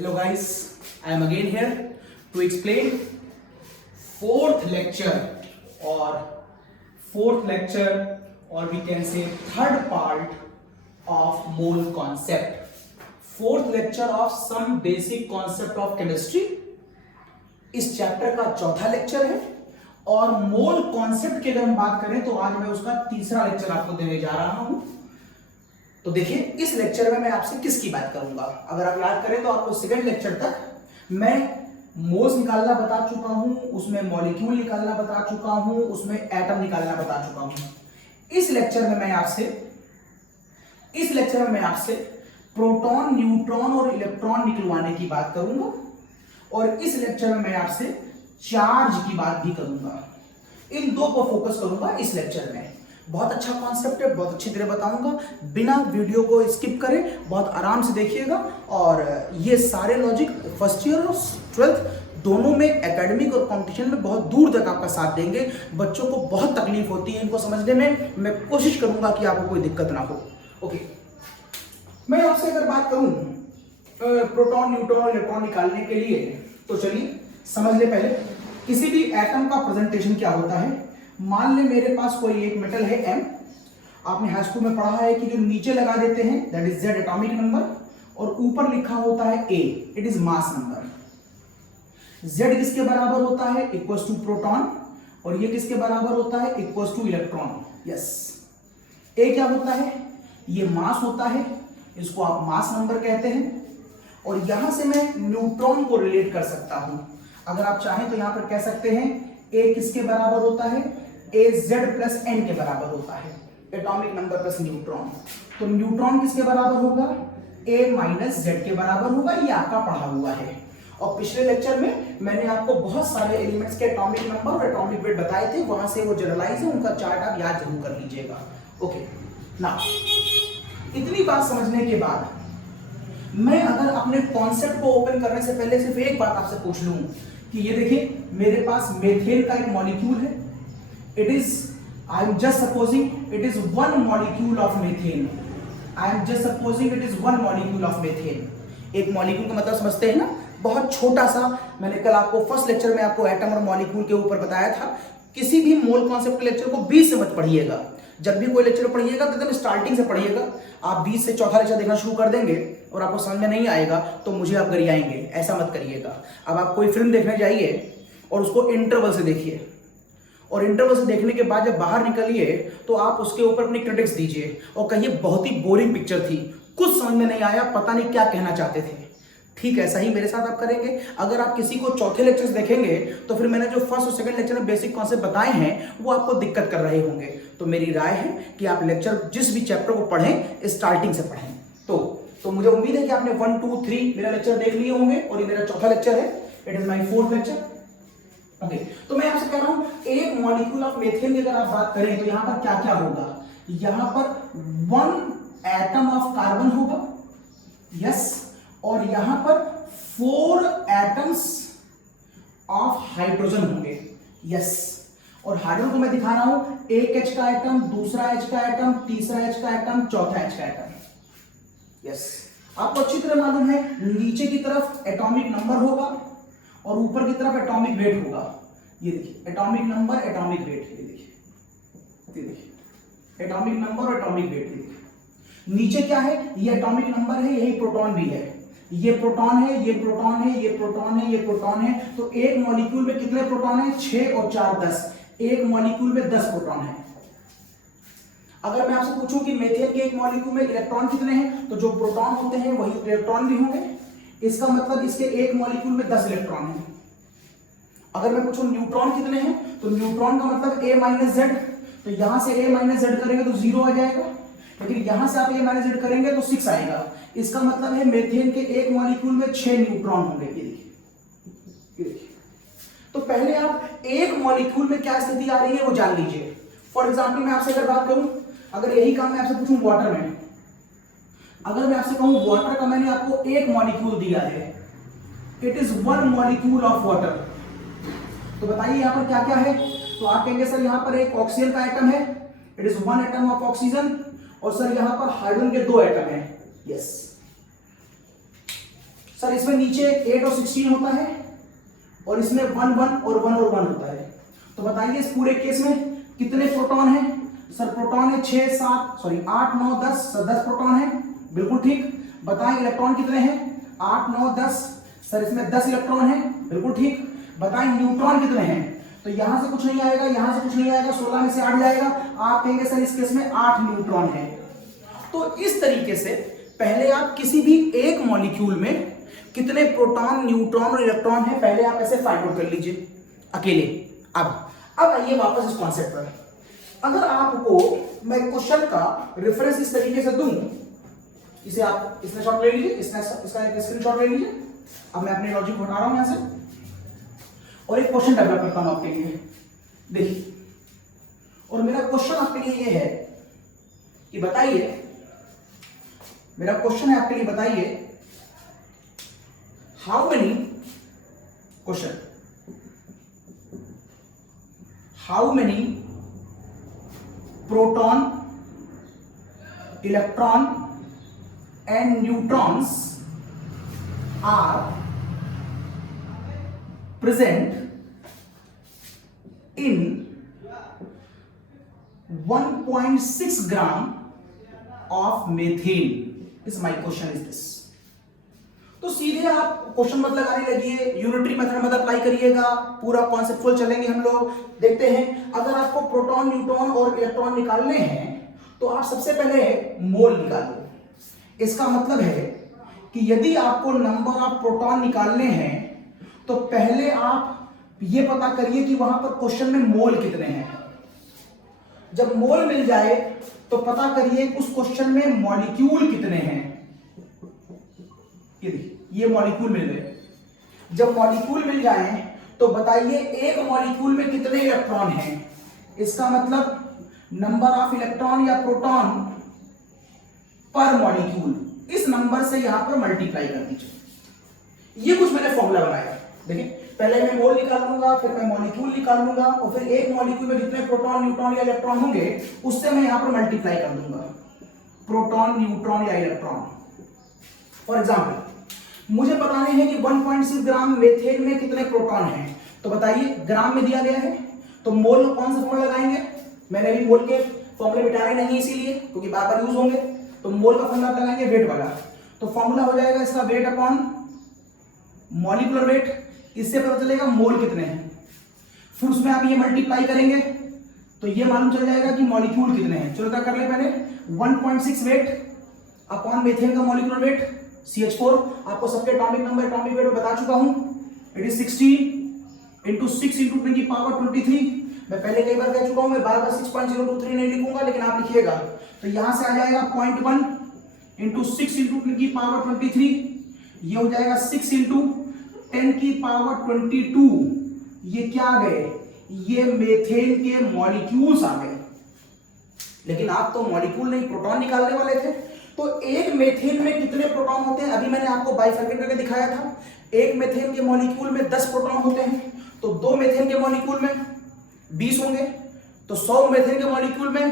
Hello guys, I am again here to explain fourth lecture or we can say third part of mole concept. Fourth lecture of some basic concept of chemistry. इस chapter का चौथा lecture है और mole concept की अगर हम बात करें तो आज मैं उसका तीसरा लेक्चर आपको देने जा रहा हूं। तो देखिए इस लेक्चर में मैं आपसे किसकी बात करूंगा। अगर आप याद करें तो आपको सेकंड लेक्चर तक मैं मोल्स निकालना बता चुका हूं, उसमें मॉलिक्यूल निकालना बता चुका हूं, उसमें एटम निकालना बता चुका हूं। इस लेक्चर में मैं आपसे प्रोटॉन, न्यूट्रॉन और इलेक्ट्रॉन निकलवाने की बात करूंगा और इस लेक्चर में मैं आपसे चार्ज की बात भी करूंगा। इन दो पर फोकस करूंगा इस लेक्चर में। बहुत अच्छा कॉन्सेप्ट है, बहुत अच्छी तरह बताऊंगा, बिना वीडियो को स्किप करें, बहुत आराम से देखिएगा। और ये सारे लॉजिक फर्स्ट ईयर और ट्वेल्थ दोनों में एकेडमिक और कंपटीशन में बहुत दूर तक आपका साथ देंगे। बच्चों को बहुत तकलीफ होती है इनको समझने में, मैं कोशिश करूंगा कि आपको कोई दिक्कत ना हो। ओके, मैं आपसे अगर बात करूं प्रोटॉन, न्यूट्रॉन, इलेक्ट्रॉन निकालने के लिए, तो चलिए समझ ले पहले किसी भी एटम का प्रेजेंटेशन क्या होता है। मान ले मेरे पास कोई एक मेटल है M, आपने हाई स्कूल में पढ़ा है कि जो नीचे लगा देते हैं that is Z atomic number और ऊपर लिखा होता है A, it is mass number. Z किसके बराबर होता है? इक्वल्स टू प्रोटॉन और ये किसके बराबर होता है? Equals two electron. Yes, A क्या होता है? ये मास होता है, इसको आप मास नंबर कहते हैं। और यहां से मैं न्यूट्रॉन को रिलेट कर सकता हूं। अगर आप चाहें तो यहां पर कह सकते हैं A किसके बराबर होता है? AZ प्लस N के बराबर होता है, एटॉमिक नंबर प्लस न्यूट्रॉन। तो न्यूट्रॉन किसके बराबर होगा? A माइनस Z के बराबर होगा। ये आपका पढ़ा हुआ है। और पिछले लेक्चर में मैंने आपको बहुत सारे एलिमेंट्स के एटॉमिक नंबर और एटॉमिक वेट बताए थे, वहां से वो जनरलाइज है, उनका चार्ट आप याद जरूर कर लीजिएगा। ओके ना, इतनी बात समझने के बाद मैं अगर अपने कॉन्सेप्ट को ओपन करने से पहले सिर्फ एक बात आपसे पूछ लूं कि ये देखिए मेरे पास मेथेन का एक मॉलिक्यूल है। It is, I am just supposing it is one molecule of methane. I am just supposing it is one molecule of methane. एक मॉलिक्यूल का मतलब समझते हैं ना, बहुत छोटा सा। मैंने कल आपको फर्स्ट लेक्चर में आपको एटम और मॉलिक्यूल के ऊपर बताया था। किसी भी मोल कॉन्सेप्ट लेक्चर को 20 से मत पढ़िएगा। जब भी कोई लेक्चर पढ़िएगा तो एकदम स्टार्टिंग से पढ़िएगा। आप 20 से चौथा लेक्चर देखना शुरू कर देंगे और आपको समझ में नहीं आएगा तो मुझे आप गरियाएंगे, ऐसा मत करिएगा। अब आप कोई फिल्म देखने जाइए और उसको इंटरवल से देखिए और इंटरवल से देखने के बाद जब बाहर निकलिए तो आप उसके ऊपर अपनी क्रिटिक्स दीजिए और कहिए बहुत ही बोरिंग पिक्चर थी, कुछ समझ में नहीं आया, पता नहीं क्या कहना चाहते थे। ठीक है, ऐसा ही मेरे साथ आप करेंगे। अगर आप किसी को चौथे लेक्चर से देखेंगे तो फिर मैंने जो फर्स्ट और सेकंड लेक्चर में बेसिक कॉन्सेप्ट बताए हैं वो आपको दिक्कत कर रहे होंगे। तो मेरी राय है कि आप लेक्चर जिस भी चैप्टर को पढ़ें स्टार्टिंग से पढ़ें। तो मुझे उम्मीद है कि आपने 1, 2, 3 मेरा लेक्चर देख लिए होंगे और ये मेरा चौथा लेक्चर है। It is my fourth lecture. Okay, तो मैं आपसे कह रहा हूं एक मॉलिक्यूल ऑफ मेथेन की अगर आप बात करें तो यहां पर क्या क्या होगा? यहां पर 1 एटम ऑफ कार्बन होगा, यस, और यहां पर 4 एटम्स ऑफ हाइड्रोजन होंगे, यस। और हाइड्रोजन को मैं दिखा रहा हूं, एक H का एटम, दूसरा H का एटम, तीसरा H का एटम, चौथा H का एटम, यस। आपको अच्छी तरह मालूम है नीचे की तरफ एटॉमिक नंबर होगा और ऊपर की तरफ एटॉमिक वेट होगा। ये देखिए एटॉमिक नंबर, एटॉमिक वेट, ये देखिए एटॉमिक नंबर और एटॉमिक वेट। नीचे क्या है? ये एटॉमिक नंबर है, यही प्रोटॉन भी है। ये प्रोटॉन है, ये प्रोटॉन है, ये प्रोटॉन है, ये प्रोटॉन है। तो एक मॉलिक्यूल में कितने प्रोटॉन है? 6 और 4 10। एक मॉलिक्यूल में 10 प्रोटॉन है। अगर मैं आपसे पूछूं कि मेथेन के एक मॉलिक्यूल में इलेक्ट्रॉन कितने हैं, तो जो प्रोटॉन होते हैं वही इलेक्ट्रॉन भी होंगे। इसका मतलब इसके एक मॉलिक्यूल में 10 इलेक्ट्रॉन हैं। अगर मैं पूछूं न्यूट्रॉन कितने हैं, तो न्यूट्रॉन का मतलब A माइनस Z। तो यहां से A माइनस Z करेंगे तो 0 आ जाएगा, लेकिन यहां से आप A माइनस Z करेंगे तो 6 आएगा। इसका मतलब है मेथेन के एक मॉलिक्यूल में 6 न्यूट्रॉन होंगे। ये देखिए। तो पहले आप एक मॉलिक्यूल में क्या स्थिति आ रही है वो जान लीजिए। फॉर एग्जाम्पल मैं आपसे अगर बात करूं, अगर यही काम मैं आपसे पूछूं वाटर में, अगर मैं आपसे कहूं वाटर का मैंने आपको एक मॉलिक्यूल दिया है, it is 1 molecule of water, तो बताइए यहां पर क्या क्या है? तो आप कहेंगे सर यहां पर एक ऑक्सीजन का एटम है, it is 1 atom of oxygen, और सर यहां पर हाइड्रोजन के 2 एटम है, यस। सर इसमें नीचे 8 और 16 होता है और इसमें 1 1 और 1 और 1 होता है, तो बताइए इस पूरे केस में कितने प्रोटॉन हैं? सर प्रोटॉन है 6 7 सॉरी 8 9 10, 10 प्रोटॉन है, बिल्कुल ठीक। बताएं इलेक्ट्रॉन कितने हैं? 8 9 10, सर इसमें 10 इलेक्ट्रॉन है, बिल्कुल ठीक। बताएं न्यूट्रॉन कितने हैं? तो यहां से कुछ नहीं आएगा, यहां से कुछ नहीं आएगा, 16 में से 8 जाएगा, आप कहेंगे सर इस केस में 8 न्यूट्रॉन है। तो इस तरीके से पहले आप किसी भी एक मॉलिक्यूल में कितने प्रोटॉन न्यूट्रॉन और इलेक्ट्रॉन है पहले आप ऐसे फाइंड आउट कर लीजिए अकेले। अब आइए वापस इस कॉन्सेप्ट पर। अगर आपको मैं क्वेश्चन का रेफरेंस इस तरीके से दूं, इसे आप स्क्रीनशॉट ले लीजिए, इसका एक स्क्रीनशॉट ले लीजिए। अब मैं अपने लॉजिक को हटा रहा हूं यहां से और एक क्वेश्चन डेवलप करता हूं आपके लिए, देखिए। और मेरा क्वेश्चन आपके लिए ये है कि बताइए, मेरा क्वेश्चन है आपके लिए, बताइए how many question how many proton electron and neutrons are present in 1.6 gram of methane is my question is this। तो सीधे आप क्वेश्चन मत लगाने लगिए, यूनिटरी मेथड मत अप्लाई करिएगा, पूरा कॉन्सेप्चुअल चलेंगे हम लोग। देखते हैं, अगर आपको प्रोटॉन न्यूट्रॉन और इलेक्ट्रॉन निकालने हैं तो आप सबसे पहले मोल निकालो। इसका मतलब है कि यदि आपको नंबर ऑफ प्रोटॉन निकालने हैं तो पहले आप ये पता करिए कि वहां पर क्वेश्चन में मोल कितने हैं। जब मोल मिल जाए तो पता करिए उस क्वेश्चन में मॉलिक्यूल कितने हैं। ये मॉलिक्यूल मिल गए। जब मॉलिक्यूल मिल जाए तो बताइए एक मॉलिक्यूल में कितने इलेक्ट्रॉन हैं। इसका मतलब नंबर ऑफ इलेक्ट्रॉन या प्रोटॉन पर मॉलिक्यूल, इस नंबर से यहां पर मल्टीप्लाई कर दीजिए। ये कुछ मैंने फॉर्मूला बनाया, देखिए। पहले मैं मोल निकाल लूंगा, फिर मैं मॉलिक्यूल निकाल लूंगा और फिर एक मॉलिक्यूल में जितने प्रोटॉन न्यूट्रॉन या इलेक्ट्रॉन होंगे उससे मैं यहां पर मल्टीप्लाई कर दूंगा, प्रोटॉन न्यूट्रॉन या इलेक्ट्रॉन। फॉर एग्जांपल मुझे बताने हैं कि 1.6 ग्राम मेथेन में कितने प्रोटॉन हैं, तो बताइए ग्राम में दिया गया है तो मोल कौन सा फॉर्मूला लगाएंगे। मैंने अभी मोल के फॉर्मूले मिटाए नहीं इसीलिए क्योंकि बार बार यूज होंगे, तो मोल का फॉर्मूला लगाएंगे वेट वाला। तो फॉर्मूला हो जाएगा इसका वेट अपॉन मॉलिक्यूलर वेट, इससे पता चलेगा मोल कितने हैं। फिर उसमें आप ये मल्टीप्लाई करेंगे तो ये मालूम चल जाएगा कि मॉलिक्यूल कितने हैं। चलो क्या कर ले, पहले 1.6 वेट अपॉन मेथेन का मॉलिक्यूलर वेट CH4। आपको सबके एटॉमिक नंबर एटॉमिक वेट बता चुका हूं, इट इज 60 इंटू 6 इंटू 10 की पावर 23। मैं पहले कई बार कह चुका हूं, मैं बार बार 6.023 नहीं लिखूंगा, लेकिन आप लिखिएगा तो यहां से आ जाएगा 0.1 इंटू 6 इंटू 10 की पावर 23। ये हो जाएगा 6 इंटू 10 की पावर 22। ये क्या आ गए, ये मेथेन के मॉलिक्यूल्स आ गए। लेकिन आप तो मॉलिक्यूल नहीं प्रोटॉन निकालने वाले थे। तो एक मेथेन में कितने प्रोटॉन होते हैं, अभी मैंने आपको बाइफरकेट करके दिखाया था। एक मेथेन के मॉलिक्यूल में 10 प्रोटॉन होते हैं, तो 2 मेथेन के मॉलिक्यूल में 20 होंगे, तो 100 मेथेन के मॉलिक्यूल में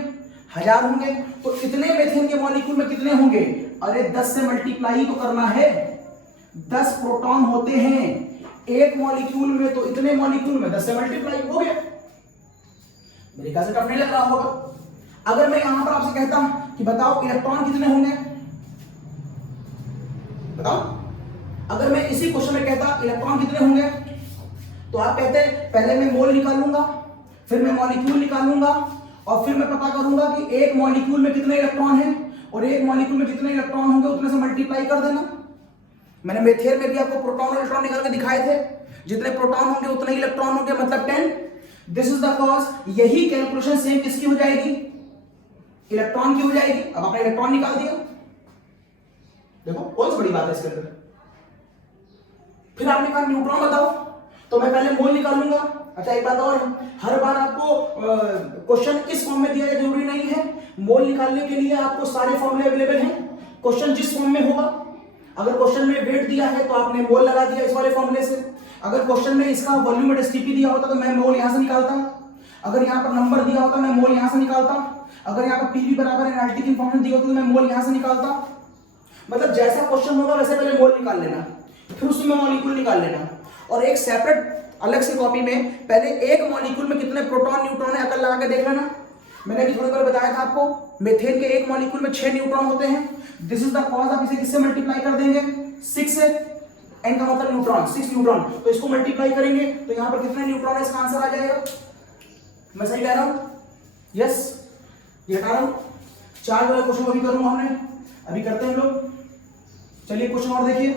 1000 होंगे। तो इतने मेथेन के मॉलिक्यूल में कितने होंगे, अरे 10 से मल्टीप्लाई तो करना है। 10 प्रोटॉन होते हैं एक मॉलिक्यूल में, तो इतने मॉलिक्यूल में 10 से मल्टीप्लाई हो गया। मेरे ख्याल से टफ नहीं लग रहा होगा। अगर मैं यहां पर आपसे कहता हूं कि बताओ इलेक्ट्रॉन कितने होंगे, बताओ। अगर मैं इसी क्वेश्चन में कहता इलेक्ट्रॉन कितने होंगे, तो आप कहते पहले मैं मोल निकालूंगा, फिर मैं मॉलिक्यूल निकालूंगा और फिर मैं पता करूंगा कि एक मॉलिक्यूल में कितने इलेक्ट्रॉन हैं और एक मॉलिक्यूल में कितने इलेक्ट्रॉन होंगे उतने से मल्टीप्लाई कर देना। मैंने मेथेन में भी आपको प्रोटॉन और इलेक्ट्रॉन निकाल के दिखाए थे, जितने प्रोटॉन होंगे उतने इलेक्ट्रॉन होंगे, मतलब 10। This is the cause. यही कैलकुलेशन सेम किसकी हो जाएगी, इलेक्ट्रॉन की हो जाएगी। अब आपने इलेक्ट्रॉन निकाल दिया, देखो कौन सी बड़ी बात है इसके अंदर। फिर आपने कहा न्यूट्रॉन बताओ, तो मैं पहले मोल निकालूंगा। अच्छा एक बात और, हर बार आपको क्वेश्चन इस फॉर्म में दिया जाए जरूरी नहीं है। मोल निकालने के लिए आपको सारे फॉर्मूले अवेलेबल हैं, क्वेश्चन जिस फॉर्म में होगा। अगर क्वेश्चन में वेट दिया है तो आपने मोल लगा दिया इस वाले फॉर्मूले से। अगर क्वेश्चन में इसका वॉल्यूम एट एसटीपी दिया होता तो मैं मोल यहां से निकालता। अगर यहां पर नंबर दिया होता मैं मोल यहां से निकालता। अगर यहां पर पीवी बराबर एनालिटिक इंफॉर्मेशन दी होती तो मैं मोल यहां से निकालता। मतलब जैसा क्वेश्चन होगा वैसे पहले मोल निकाल लेना। फिर उसमें मॉलिक्यूल निकाल लेना, और एक सेपरेट अलग से कॉपी में पहले एक मॉलिक्यूल में कितने प्रोटॉन न्यूट्रॉन है अकल लगा के देख लेना। मैंने अभी थोड़ी देर बताया था आपको, मीथेन के एक मॉलिक्यूल में 6 न्यूट्रॉन होते हैं। दिस इज द कॉज, आप इसे किससे मल्टीप्लाई कर देंगे, 6 से। एन का मतलब न्यूट्रॉन, 6 न्यूट्रॉन, तो इसको मल्टीप्लाई करेंगे तो यहां पर कितने न्यूट्रॉन है, इसका आंसर आ जाएगा। मैं सही कह रहा हूं? यस, ये हटा रहा हूं। 4 वाला क्वेश्चन अभी करूंगा, हमने अभी करते हैं हम लोग। चलिए क्वेश्चन और देखिए,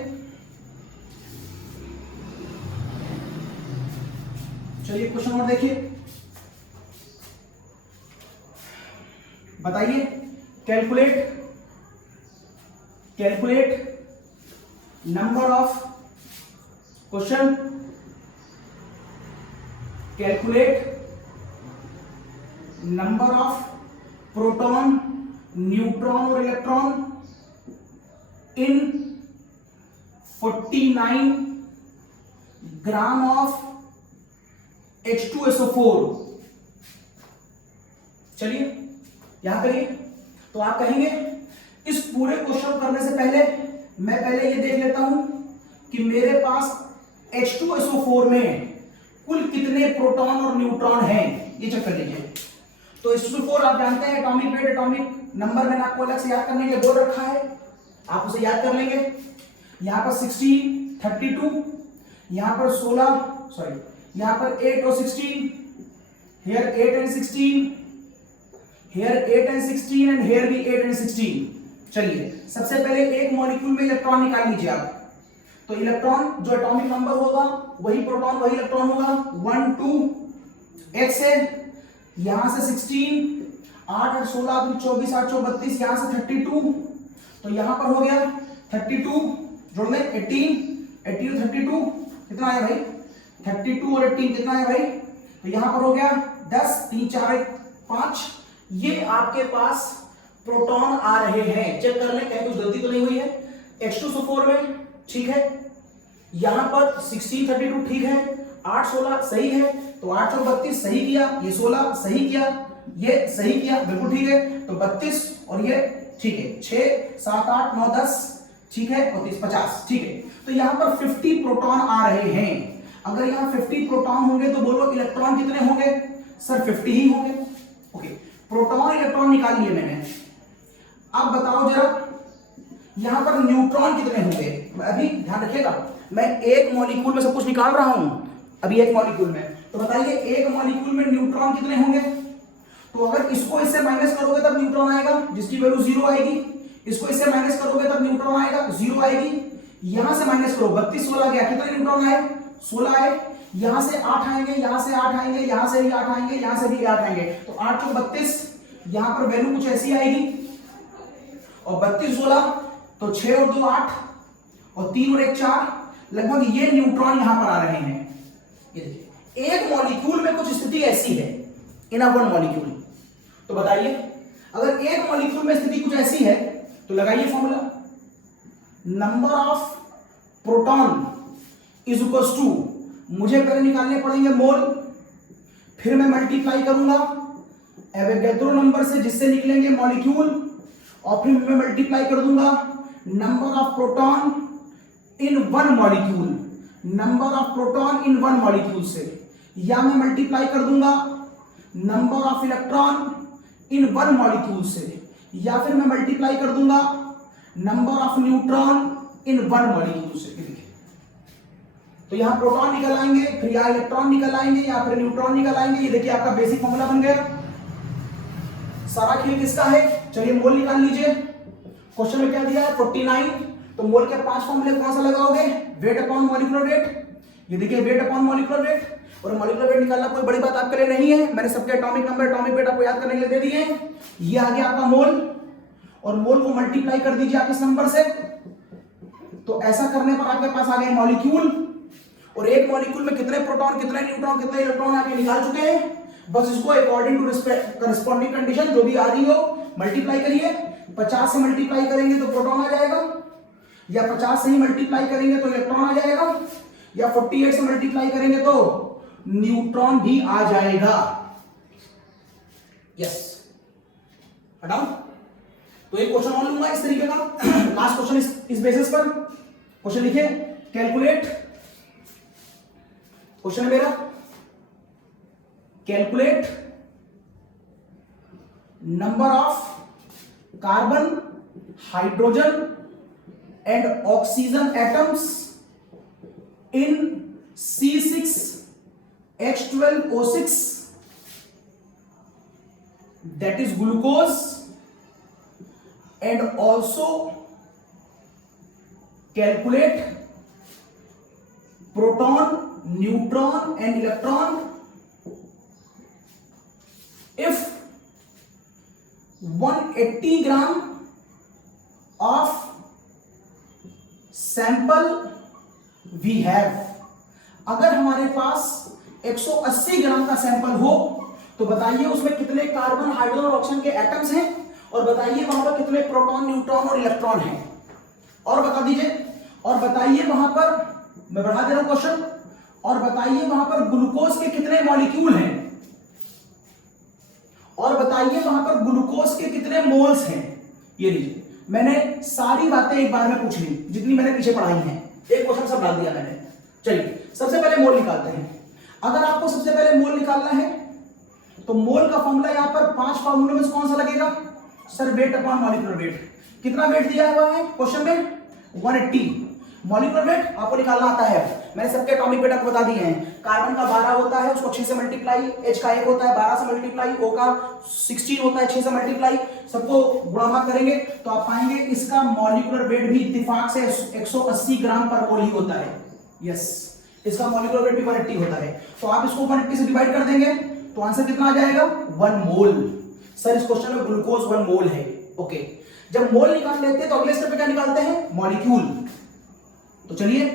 चलिए क्वेश्चन और देखिए, बताइए। Calculate number of question, calculate number of proton, neutron और electron in 49 gram of H2SO4। चलिए यहां करिए। तो आप कहेंगे इस पूरे क्वेश्चन करने से पहले मैं पहले ये देख लेता हूं कि मेरे पास H2SO4 में कुल कितने प्रोटॉन और न्यूट्रॉन हैं, ये चेक कर लीजिए। तो H2SO4 आप जानते हैं एटॉमिक वेट, एटॉमिक नंबर मैंने आपको अलग से याद करने के लिए बोल रखा है, आप उसे याद कर लेंगे। यहां पर 16, 32, यहां पर 16, सॉरी यहां पर 8 और 16, here 8 and 16, here 8 and 16 and here भी 8 and 16। चलिए सबसे पहले एक मॉलिक्यूल में इलेक्ट्रॉन निकाल लीजिए आप। तो इलेक्ट्रॉन जो एटॉमिक नंबर होगा वही प्रोटॉन वही इलेक्ट्रॉन होगा, 1 2 एक से, यहां से 16, 8 और 16 24, 8 4 32, यहां से 32, तो यहां पर हो गया 32, जोड़ में 18, 18 32 कितना आया भाई, 32 और 18 कितना है भाई, तो यहां पर हो गया 10, 3 4 5। ये आपके पास प्रोटॉन आ रहे हैं, चेक कर लें कहीं कुछ गलती तो नहीं हुई है। H2SO4 में ठीक है, यहां पर 16 32 ठीक है, 8 16 सही है, तो 8 4 32 सही किया, ये 16 सही किया, ये सही किया, बिल्कुल ठीक है। तो 32 और ये ठीक है, 6 7 8 9 10 ठीक है, और 30 50 ठीक है। तो यहां पर 50 प्रोटॉन आ रहे हैं। अगर यहां 50 प्रोटॉन होंगे तो बोलो इलेक्ट्रॉन कितने होंगे, सर 50 ही होंगे। ओके, प्रोटॉन इलेक्ट्रॉन निकाल लिए मैंने। अब बताओ जरा यहां पर न्यूट्रॉन कितने होंगे, अभी ध्यान रखिएगा मैं एक मॉलिक्यूल में सब कुछ निकाल रहा हूं, अभी एक मॉलिक्यूल में। तो बताइए एक मॉलिक्यूल में न्यूट्रॉन कितने होंगे। तो अगर इसको इससे माइनस करोगे तब न्यूट्रॉन आएगा, जिसकी वैल्यू 0 आएगी। इसको इससे माइनस करोगे तब न्यूट्रॉन आएगा, 0 आएगी। यहां से माइनस करो, 32 16 गया, कितने न्यूट्रॉन आए, 16 आए। यहां से 8 आएंगे, यहां से 8 आएंगे, यहां से भी 8 आएंगे, यहां से भी 8 आएंगे, तो 8 4 32, यहां पर वैल्यू कुछ ऐसी आएगी। और 32 16 तो 6 और 2 8 और 3 और 1 4, लगभग ये न्यूट्रॉन यहां पर आ रहे हैं। ये देखिए एक मॉलिक्यूल में कुछ स्थिति ऐसी है, इन वन मॉलिक्यूल। तो बताइए अगर एक मॉलिक्यूल में स्थिति कुछ ऐसी है तो लगाइए formula, number of proton is equal to, मुझे पहले निकालने पड़ेंगे मोल, फिर मैं मल्टीप्लाई करूंगा एवोगैड्रो नंबर से जिससे निकलेंगे मॉलिक्यूल, और फिर मैं मल्टीप्लाई कर दूंगा number of proton in one molecule, number of proton in one molecule से, या मैं मल्टीप्लाई कर दूंगा number of electron in one molecule से, या फिर मैं मल्टीप्लाई कर दूंगा number of neutron in one molecule से। तो यहां प्रोटॉन निकल आएंगे, फिर या इलेक्ट्रॉन निकल आएंगे, या फिर न्यूट्रॉन निकल आएंगे। ये देखिए आपका बेसिक फॉर्मूला बन गया। सारा खेल किसका है, चलिए मोल निकाल लीजिए। क्वेश्चन में क्या दिया है 49, तो मोल के 5 फॉर्मूले कौन सा लगाओगे, वेट अपॉन मॉलिक्यूलर वेट। ये देखिए वेट अपॉन मॉलिक्यूलर वेट, और मॉलिक्यूलर वेट निकालना कोई बड़ी बात आपके लिए नहीं है, मैंने सबके एटॉमिक नंबर एटॉमिक वेट आपको याद करने के लिए दे दिए। ये आ गया आपका मोल, और मोल को मल्टीप्लाई कर दीजिए आप इस नंबर से, तो ऐसा करने पर आपके पास आ गए मॉलिक्यूल। और एक मॉलिक्यूल में कितने प्रोटॉन कितने न्यूट्रॉन कितने इलेक्ट्रॉन आप निकाल चुके हैं। बस इसको अकॉर्डिंग टू करस्पॉन्डिंग कंडीशन जो भी आ रही हो मल्टीप्लाई करिए। 50 से मल्टीप्लाई करेंगे तो प्रोटॉन आ जाएगा, या 50 से ही मल्टीप्लाई करेंगे तो इलेक्ट्रॉन आ जाएगा, या 48 से मल्टीप्लाई करेंगे तो न्यूट्रॉन भी आ जाएगा। यस, हटाओ। तो एक क्वेश्चन और लूंगा इस तरीके का, लास्ट क्वेश्चन इस बेसिस पर। क्वेश्चन लिखिए, कैलकुलेट, क्वेश्चन है मेरा, calculate number of carbon, hydrogen and oxygen atoms in C6H12O6 that is glucose, and also calculate proton, neutron and electron if 180 gram of sample we have, अगर हमारे पास 180 ग्राम का sample हो तो बताइए उसमें कितने कार्बन, हाइड्रोजन और ऑक्सीजन के एटम्स हैं, और बताइए वहां पर कितने प्रोटॉन, न्यूट्रॉन और इलेक्ट्रॉन हैं, और बता दीजिए, और बताइए वहां पर, मैं बढ़ा दे रहा हूं क्वेश्चन, और बताइए वहां पर ग्लूकोज के कितने मॉलिक्यूल हैं, और बताइए वहां पर ग्लूकोज के कितने मोल्स हैं। ये लीजिए, मैंने सारी बातें एक बार में पूछ ली जितनी मैंने पीछे पढ़ाई हैं, एक क्वेश्चन सब डाल दिया मैंने। चलिए सबसे पहले मोल निकालते हैं। अगर आपको सबसे पहले मोल निकालना है तो मोल का फॉर्मूला यहां पर 5 फार्मूलों में से कौन सा लगेगा sir? Weight upon molecular weight. कितना वेट दिया हुआ है क्वेश्चन में? 180। मॉलिक्यूलर वेट आपको निकालना आता है, मैंने सबके एटॉमिक वेट आपको बता दिए हैं। कार्बन का 12 होता है, उसको 6 से मल्टीप्लाई, H का 1 होता है 12 से मल्टीप्लाई, O का 16 होता है 6 से मल्टीप्लाई, सबको गुणा भाग करेंगे तो आप पाएंगे इसका मॉलिक्यूलर वेट भी इत्तेफाक से 180 ग्राम पर मोल ही होता है। यस, इसका मॉलिक्यूलर वेट भी 180 होता है। तो आप इसको 180 से डिवाइड कर देंगे तो आंसर कितना आ जाएगा? 1 मोल। सर इस क्वेश्चन में ग्लूकोज 1 मोल है। ओके, जब मोल निकाल लेते हैं तो अगले स्टेप पे क्या निकालते हैं? मॉलिक्यूल। तो चलिए,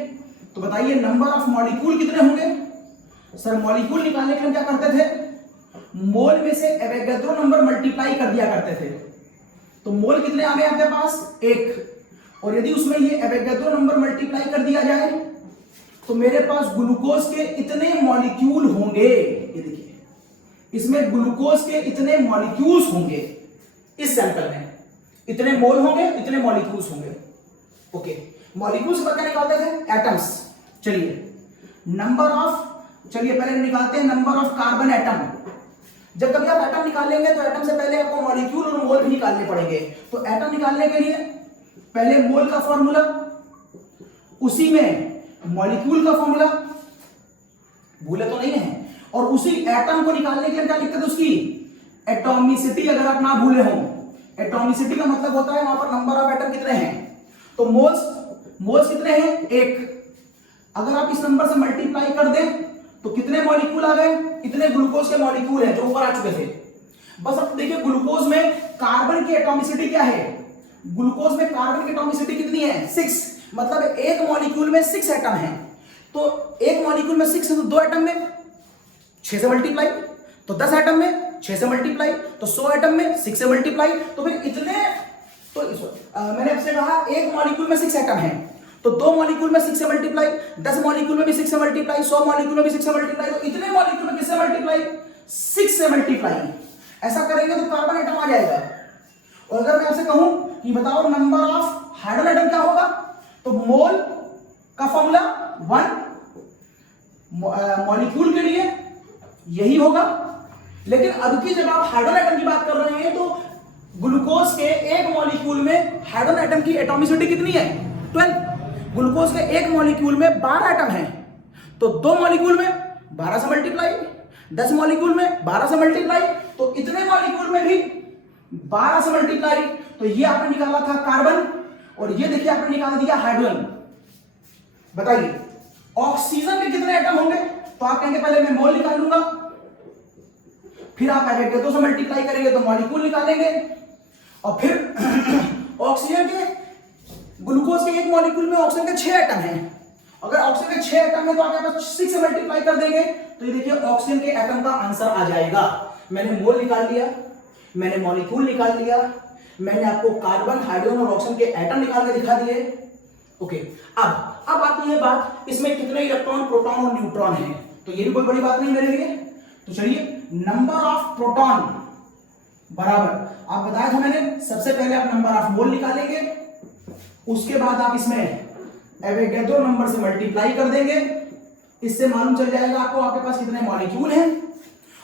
तो बताइए नंबर ऑफ मॉलिक्यूल कितने होंगे? सर मॉलिक्यूल निकालने के लिए हम क्या करते थे? मोल में से एवोगैड्रो नंबर मल्टीप्लाई कर दिया करते थे। तो मोल कितने आ गए आपके पास? 1। और यदि उसमें ये एवोगैड्रो नंबर मल्टीप्लाई कर दिया जाए तो मेरे पास ग्लूकोज के इतने मॉलिक्यूल होंगे। ये देखिए, इसमें ग्लूकोज के इतने मॉलिक्यूल्स होंगे, इस सैंपल में इतने मोल होंगे, इतने मॉलिक्यूल्स होंगे। ओके, मॉलिक्यूल्स पर क्या निकालते थे? एटम्स। चलिए नंबर ऑफ, चलिए पहले निकालते हैं नंबर ऑफ कार्बन एटम। जब कभी आप एटम निकालेंगे तो एटम से पहले आपको मॉलिक्यूल और मोल भी निकालने पड़ेंगे। तो एटम निकालने के लिए पहले मोल का फॉर्मूला, उसी में मॉलिक्यूल का फॉर्मूला, भूले तो नहीं है, और उसी एटम को निकालने के लिए क्या लिखते थे? उसकी एटॉमिसिटी। अगर आप ना भूले हो, एटॉमिसिटी का मतलब होता है वहां पर नंबर ऑफ एटम कितने हैं। तो मोल्स कितने हैं? 1। अगर आप इस नंबर से मल्टीप्लाई कर दें तो कितने मॉलिक्यूल आ गए? इतने ग्लूकोज के मॉलिक्यूल हैं जो ऊपर आ चुके थे। बस अब देखिए ग्लूकोज में कार्बन की एटॉमिसिटी क्या है? ग्लूकोज में कार्बन की एटॉमिसिटी कितनी है? 6। मतलब एक मॉलिक्यूल में 6 एटम हैं। तो एक मॉलिक्यूल में 6 है तो 2 एटम में 6 से मल्टीप्लाई, तो 10 एटम में 6 से मल्टीप्लाई, तो 100 एटम में 6 से मल्टीप्लाई। तो फिर इतने, तो मैंने आपसे कहा एक मॉलिक्यूल में 6 एटम हैं, तो 2 मॉलिक्यूल में 6 से मल्टीप्लाई, 10 मॉलिक्यूल में भी 6 से मल्टीप्लाई, 100 मॉलिक्यूल में भी 6 से मल्टीप्लाई, तो इतने मॉलिक्यूल में किससे मल्टीप्लाई? 6 से मल्टीप्लाई। ऐसा करेंगे तो कार्बन एटम आ जाएगा। और अगर मैं आपसे कहूं कि बताओ नंबर ऑफ हाइड्रोजन एटम क्या होगा, तो मोल का फॉर्मूला 1, मॉलिक्यूल के लिए यही होगा। लेकिन अब की जब आप हाइड्रोजन एटम की बात कर रहे हैं तो ग्लूकोज के एक मॉलिक्यूल में हाइड्रोजन एटम की एटॉमिसिटी कितनी है? 12। ग्लूकोज के एक मॉलिक्यूल में 12 एटम हैं, तो 2 मॉलिक्यूल में 12 से मल्टीप्लाई, 10 मॉलिक्यूल में 12 से मल्टीप्लाई, तो इतने मॉलिक्यूल में भी 12 से मल्टीप्लाई। तो ये आपने निकाला था कार्बन, और ये देखिए आपने निकाल दिया हाइड्रोजन। बताइए ऑक्सीजन के कितने एटम होंगे? तो आप कहेंगे पहले मैं मोल निकाल लूंगा, फिर आप एवोगैड्रो से मल्टीप्लाई करेंगे तो मॉलिक्यूल निकालेंगे, और फिर ऑक्सीजन के, ग्लूकोज के एक मॉलिक्यूल में ऑक्सीजन के 6 एटम हैं। अगर ऑक्सीजन के 6 एटम है तो आप यहाँ पर 6 से मल्टीप्लाई कर देंगे तो ये देखिए ऑक्सीजन के एटम का आंसर आ जाएगा। मैंने मोल निकाल लिया, मैंने मॉलिक्यूल निकाल लिया, मैंने आपको कार्बन, हाइड्रोजन और ऑक्सीजन के एटम निकाल के दिखा दिए। ओके, अब आती है बात इसमें कितने इलेक्ट्रॉन, प्रोटॉन और न्यूट्रॉन हैं। तो ये भी कोई बड़ी बात नहीं मेरे लिए। तो चलिए नंबर ऑफ प्रोटॉन बराबर, आप बताया था मैंने, सबसे पहले आप नंबर ऑफ मोल निकालेंगे, उसके बाद आप इसमें एवोगैड्रो नंबर से मल्टीप्लाई कर देंगे, इससे मालूम चल जाएगा आपको आपके पास कितने मॉलिक्यूल हैं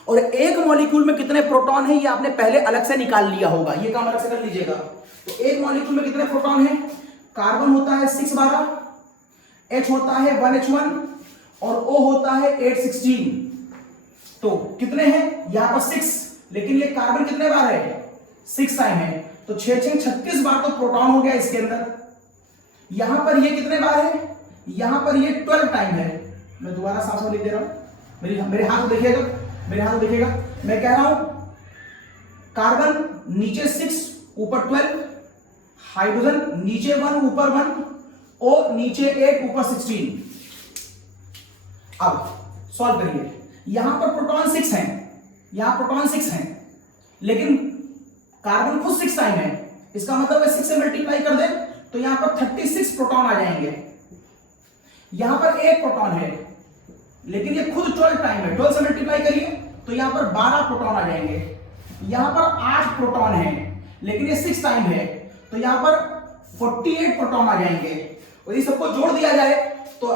और एक मॉलिक्यूल में कितने प्रोटॉन हैं, ये आपने पहले अलग से निकाल लिया होगा, ये काम अलग से कर लीजिएगा। तो एक मॉलिक्यूल में कितने प्रोटॉन हैं, कार्बन होता है 612, H होता है 1H1 और O होता है 816। तो कितने हैं यहां पर 6, लेकिन ये कार्बन कितने बार है, 6 टाइम है, तो 6 6 36 बार तो प्रोटॉन हो गया इसके अंदर। यहां पर ये कितने बार है, यहां पर ये 12 टाइम है। मैं दोबारा साफ लिख दे रहा हूं, मेरे हाथ देखिएगा, मेरे हाथ देखिएगा, मैं कह रहा हूं कार्बन नीचे 6 ऊपर 12, हाइड्रोजन नीचे 1 ऊपर 1, O नीचे 8 ऊपर 16। अब सॉल्व करिए, यहां पर प्रोटॉन 6 हैं, यहां प्रोटॉन 6 हैं, लेकिन कार्बन खुद 6 टाइम है, इसका मतलब 6 से मल्टीप्लाई कर दे तो यहां पर 36 प्रोटॉन आ जाएंगे। यहां पर एक प्रोटॉन है, लेकिन ये खुद 12 टाइम है, 12 से मल्टीप्लाई करिए तो यहां पर 12 प्रोटॉन आ जाएंगे। यहां पर 8 प्रोटॉन है, लेकिन ये 6 टाइम है, तो यहां पर 48 प्रोटॉन आ जाएंगे। और ये सबको जोड़ दिया जाए तो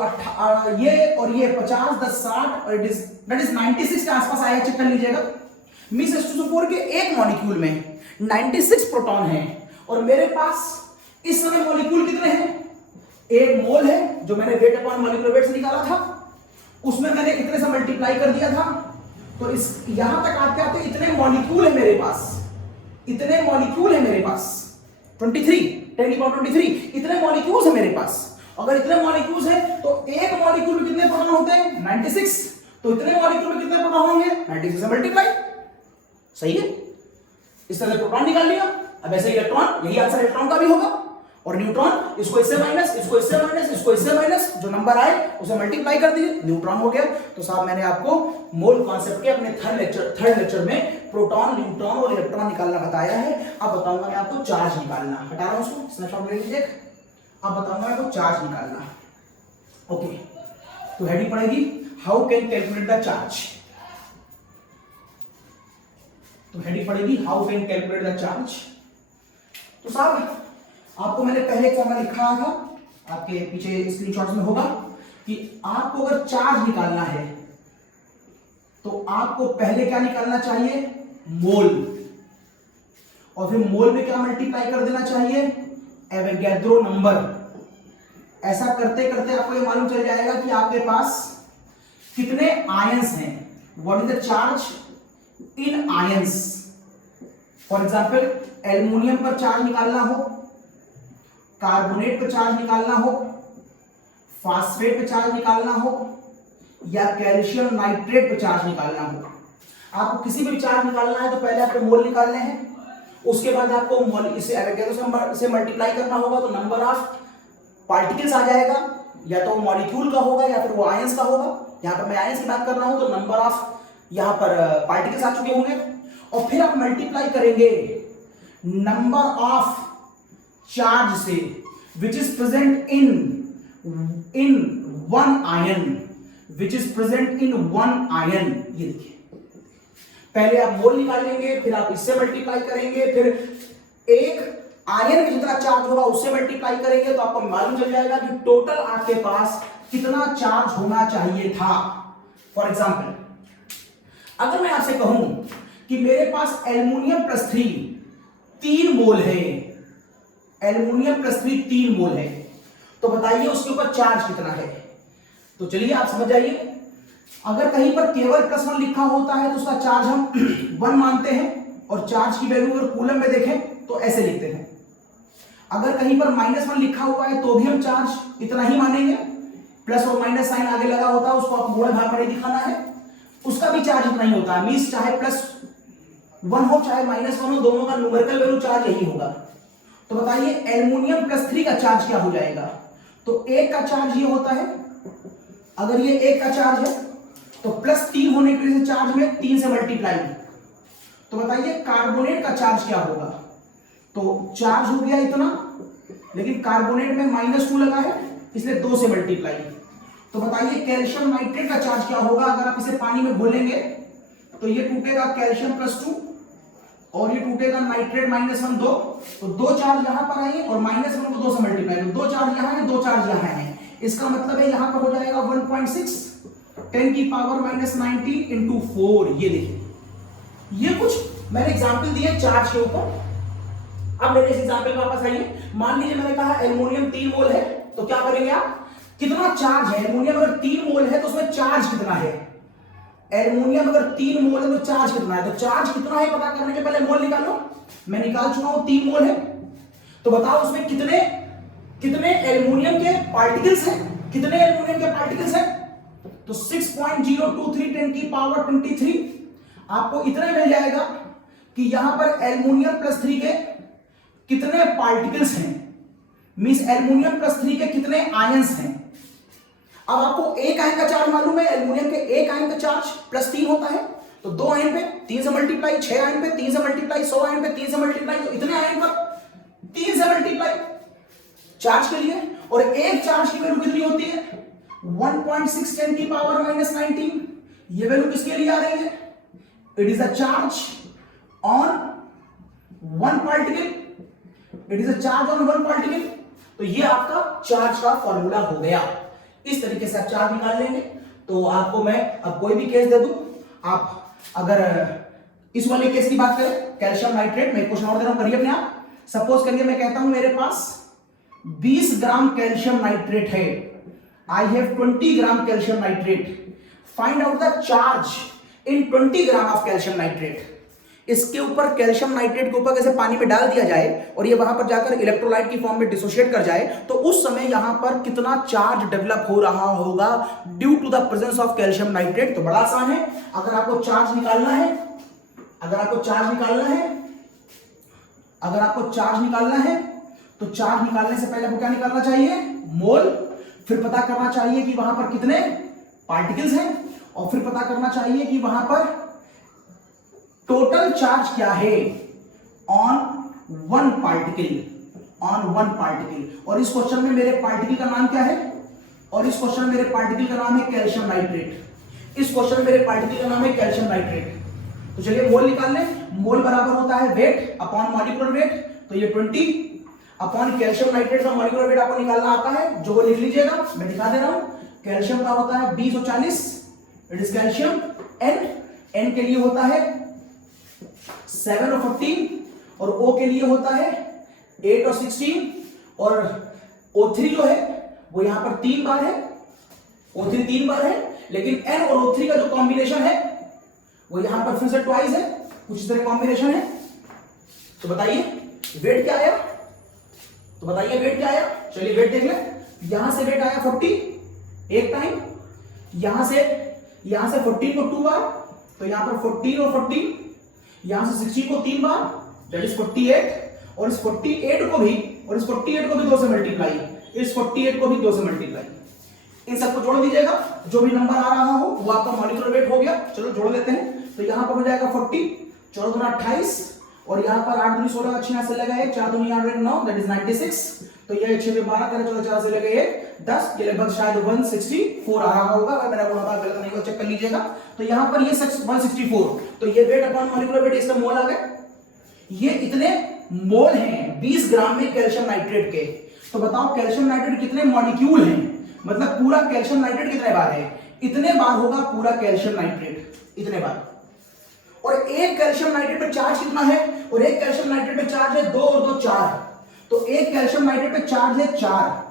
ये और ये 50 10 60 और दैट इज 96 के आसपास आया, चेक कर लीजिएगा। मींस H2SO4 के एक मॉलिक्यूल में 96 प्रोटॉन है और मेरे पास इस समय मॉलिक्यूल कितने हैं, एक मोल है जो मैंने वेट अपॉन मॉलिक्यूलर वेट से निकाला था, उसमें मैंने इतने से मल्टीप्लाई कर दिया था, तो इस यहां तक आते आते इतने मॉलिक्यूल है मेरे पास, इतने मॉलिक्यूल है मेरे पास 23 10⁻23 इतने मॉलिक्यूल्स है मेरे पास। अगर इतने मॉलिक्यूल्स है तो एक मॉलिक्यूल में कितने प्रोटॉन होते हैं 96, तो इतने मॉलिक्यूल में कितने प्रोटॉन होंगे 96 से मल्टीप्लाई, सही है। इस तरह से प्रोटॉन निकाल लिया। अब ऐसे इलेक्ट्रॉन, यही आंसर इलेक्ट्रॉन का भी होगा, और न्यूट्रॉन इसको इससे माइनस, इसको इससे माइनस, इसको इससे माइनस, जो नंबर आए उसे मल्टीप्लाई कर दिए, न्यूट्रॉन हो गया। तो साहब मैंने आपको मोल कॉन्सेप्ट के अपने थर्ड लेक्चर में प्रोटॉन, न्यूट्रॉन और इलेक्ट्रॉन निकालना बताया है। अब बताऊंगा मैं आपको चार्ज निकालना, हटा रहा हूं उसको, स्नैपशॉट ले लीजिए। अब बताऊंगा आपको चार्ज निकालना। ओके, तो हेडिंग पड़ेगी how can calculate the charge. तो हेडिंग पड़ेगी how can calculate the charge. तो साहब आपको मैंने पहले फॉर्मूला लिखा था, आपके पीछे स्क्रीनशॉट्स में होगा, कि आपको अगर चार्ज निकालना है तो आपको पहले क्या निकालना चाहिए, मोल, और फिर मोल में क्या मल्टीप्लाई कर देना चाहिए, एवोगैड्रो नंबर। ऐसा करते करते आपको ये मालूम चल जाएगा कि आपके पास कितने आयंस हैं, what is the charge in ions. For example aluminium पर चार्ज निकालना हो, कार्बोनेट पर चार्ज निकालना हो, फास्फेट पर चार्ज निकालना हो, या कैल्शियम नाइट्रेट पर चार्ज निकालना हो, आपको किसी भी चार्ज निकालना है तो पहले आपको मोल निकालने हैं, उसके बाद आपको मोल इसे एवोगैड्रो से मल्टीप्लाई करना होगा, तो नंबर ऑफ पार्टिकल्स आ जाएगा, या तो मॉलिक्यूल का होगा या फिर वो आयंस का होगा। यहां पर मैं आयंस की बात कर रहा हूं तो नंबर ऑफ यहां पर पार्टिकल्स आ चुके होंगे, और फिर आप मल्टीप्लाई करेंगे नंबर ऑफ चार्ज से which is present in one ion, which is present in one ion. ये देखिए, पहले आप मोल निकालेंगे, फिर आप इससे मल्टीप्लाई करेंगे, फिर एक आयन में जितना चार्ज होगा उससे मल्टीप्लाई करेंगे, तो आपको मालूम चल जाएगा कि टोटल आपके पास कितना चार्ज होना चाहिए था। फॉर एग्जाम्पल अगर मैं आपसे कहूं कि मेरे पास एल्युमिनियम प्लस 3 मोल है, एल्युमिनियम प्लस 3 मोल है, तो बताइए उसके ऊपर चार्ज कितना है। तो चलिए आप समझ जाइए, अगर कहीं पर केवल +1 लिखा होता है तो उसका चार्ज हम 1 मानते हैं, और चार्ज की वैल्यू अगर कूलम में देखें तो ऐसे लिखते हैं। अगर कहीं पर -1 लिखा हुआ है तो भी हम चार्ज इतना ही मानेंगे, प्लस और माइनस साइन आगे लगा होता है उसको आप गुणा भाग में दिखाना है, उसका भी चार्ज इतना ही होता है। मींस चाहे +1 हो चाहे -1 हो, दोनों का न्यूमेरिकल वैल्यू चार्ज यही होगा। तो बताइए एल्युमिनियम प्लस 3 का चार्ज क्या हो जाएगा। तो 1 का चार्ज ये होता है, अगर ये 1 का चार्ज है तो +3 होने की वजह से चार्ज में 3 से मल्टीप्लाई। तो बताइए कार्बोनेट का चार्ज क्या होगा। तो चार्ज हो गया इतना, लेकिन कार्बोनेट में -2 लगा है इसलिए 2 से मल्टीप्लाई। तो बताइए कैल्शियम नाइट्रेट का चार्ज क्या होगा। अगर आप इसे पानी में घोलेंगे तो ये टूटेगा कैल्शियम +2 और ये टूटेगा नाइट्रेट -1 2, तो 2 चार्ज यहां पर आए और -1 को 2 से मल्टीप्लाई, तो 2 चार्ज यहां है, 2 चार्ज यहां है, इसका मतलब है यहां पर हो जाएगा 1.6 10 की पावर -19 इंटू 4। ये देखिए, ये कुछ मैंने एग्जाम्पल दिए चार्ज के ऊपर। अब मेरे इस एग्जाम्पल में वापस आइए। मान लीजिए मैंने कहा एल्युमिनियम 3 मोल है, तो क्या करेंगे आप, कितना चार्ज है एल्युमिनियम अगर 3 मोल है तो उसमें चार्ज कितना है। एल्युमिनियम अगर 3 मोल है तो चार्ज कितना है, तो चार्ज कितना है पता करने के पहले मोल निकालो। मैं निकाल चुका हूं 3 मोल है, तो बताओ उसमें कितने एल्युमिनियम के पार्टिकल्स हैं, कितने एल्युमिनियम के पार्टिकल्स हैं। तो 6.023 10 की पावर 23 आपको इतना मिल जाएगा कि यहां पर एल्युमिनियम +3 के कितने पार्टिकल्स हैं, मींस एल्युमिनियम +3 के कितने आयंस हैं। अब आपको एक आयन का चार्ज मालूम है, एल्युमिनियम के एक आयन का चार्ज +3 होता है, तो 2 आयन पे 3 से मल्टीप्लाई, 6 आयन पे 3 से मल्टीप्लाई, 100 आयन पे 3 से मल्टीप्लाई, तो इतने आयन पर 3 से मल्टीप्लाई चार्ज के लिए। और एक चार्ज की वैल्यू कितनी होती है 1.6 10 की पावर -19। ये वैल्यू किसके लिए आ रही है, it is a charge on one particle, it is a charge on one particle. तो ये आपका चार्ज का फॉर्मूला हो गया। इस तरीके से आप चार्ज निकाल लेंगे। तो आपको मैं अब कोई भी केस दे दूं, आप अगर इस वाले केस की बात करें कैल्शियम नाइट्रेट, मैं क्वेश्चन और दे रहा हूं, करिए अपने आप। सपोज करिए मैं कहता हूं मेरे पास 20 ग्राम कैल्शियम नाइट्रेट है, I have 20 gram calcium nitrate, find out the charge in 20 gram of calcium nitrate. इसके ऊपर कैल्शियम नाइट्रेट के ऊपर कैसे पानी में डाल दिया जाए और ये वहां पर जाकर इलेक्ट्रोलाइट की फॉर्म में डिसोशिएट कर जाए, तो उस समय यहां पर कितना चार्ज डेवलप हो रहा होगा due to the presence of calcium nitrate. तो बड़ा आसान है, अगर आपको चार्ज निकालना है, अगर आपको चार्ज निकालना है, अगर आपको चार्ज निकालना है, तो चार्ज निकालने से पहले आपको क्या निकालना चाहिए, मोल। फिर पता करना चाहिए कि वहां पर कितने पार्टिकल्स हैं, और फिर पता करना चाहिए कि वहां पर टोटल चार्ज क्या है on one particle, on one particle. और इस क्वेश्चन में मेरे पार्टिकल का नाम क्या है, और इस क्वेश्चन में मेरे पार्टिकल का नाम है कैल्शियम नाइट्रेट। इस क्वेश्चन में मेरे पार्टिकल का नाम है कैल्शियम नाइट्रेट। तो चलिए मोल निकाल लें। मोल बराबर होता है वेट अपॉन मॉलिक्यूलर वेट, तो ये 20 अपॉन कैल्शियम नाइट्रेट का मॉलिक्यूलर वेट आपको निकालना आता है, जो वो लिख लीजिएगा, मैं दिखा दे रहा हूं। कैल्शियम का होता है 20 और 40, इट इज कैल्शियम। एन के लिए होता है 7 और 14, और O के लिए होता है 8 और 16, और O3 जो है वो यहां पर 3 बार है, O3 3 बार है, लेकिन N और O3 का जो कॉम्बिनेशन है वो यहां पर फिर से ट्वाइस है, कुछ इस तरह कॉम्बिनेशन है। तो बताइए वेट क्या आया, तो बताइए वेट क्या आया। चलिए वेट देख लें। यहां से वेट आया 40 एक टाइम, यहां से 14 को 2 बार, तो यहां पर 14 और 14, यहां से 60 को 3 बार, दैट इज 48, और इस 48 को भी 2 से मल्टीप्लाई, इस 48 को भी 2 से मल्टीप्लाई, इन सबको जोड़ दीजिएगा, जो भी नंबर आ रहा हो वो आपका मॉलिक्यूलर वेट हो गया। चलो जोड़ लेते हैं। तो यहां पर हो जाएगा 40, 14 दूना 28, और यहां पर 8 दूनी 16 अच्छी यहां से लगा है, 4 दूनी 8 9, दैट इज 96। तो ये 6 में 12 13 14 4 से लगे 10, ये लगभग शायद 164 आ रहा होगा, अगर मेरा वहां गलत नहीं हो चेक कर लीजिएगा। तो यहां पर ये 164, तो ये वेट अपॉन मॉलिक्यूलर वेट इसका मोल आ गया। ये इतने मोल हैं 20 ग्राम में कैल्शियम नाइट्रेट के। तो बताओ कैल्शियम नाइट्रेट कितने मॉलिक्यूल हैं, मतलब पूरा कैल्शियम नाइट्रेट कितने बार है, इतने बार होगा पूरा कैल्शियम नाइट्रेट, इतने बार। और एक कैल्शियम नाइट्रेट पे चार्ज कितना है, और एक कैल्शियम नाइट्रेट पे चार्ज है 2 और 2 4, तो एक कैल्शियम नाइट्रेट पे चार्ज है 4,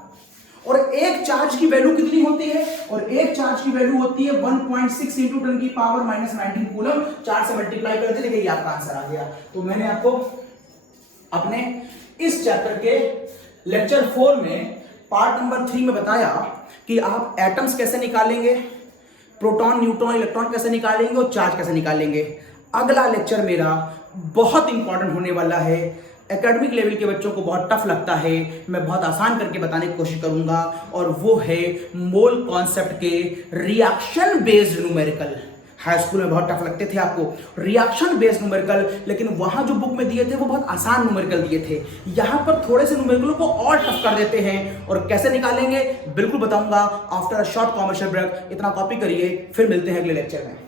और एक चार्ज की वैल्यू कितनी होती है, और एक चार्ज की वैल्यू होती है 1.6 इंटू 10 की पावर -19 कूलम। 4 से मल्टीप्लाई करते देखिए ये आपका आंसर आ गया। तो मैंने आपको अपने इस चैप्टर के लेक्चर 4 में पार्ट नंबर 3 में बताया कि आप एटम्स कैसे निकालेंगे, प्रोटॉन न्यूट्रॉन इलेक्ट्रॉन कैसे निकालेंगे, और चार्ज कैसे निकालेंगे। अगला लेक्चर मेरा बहुत इंपॉर्टेंट होने वाला है, एकेडमिक लेवल के बच्चों को बहुत टफ लगता है, मैं बहुत आसान करके बताने की कोशिश करूंगा, और वो है मोल कॉन्सेप्ट के reaction based numerical. High school में बहुत टफ लगते थे आपको रिएक्शन बेस्ड न्यूमेरिकल, लेकिन वहां जो बुक में दिए थे वो बहुत आसान न्यूमेरिकल दिए थे। यहां पर थोड़े से न्यूमेरिकलों को और टफ कर देते हैं, और कैसे निकालेंगे बिल्कुल बताऊंगा after a short commercial break. इतना कॉपी करिए, फिर मिलते हैं अगले लेक्चर में।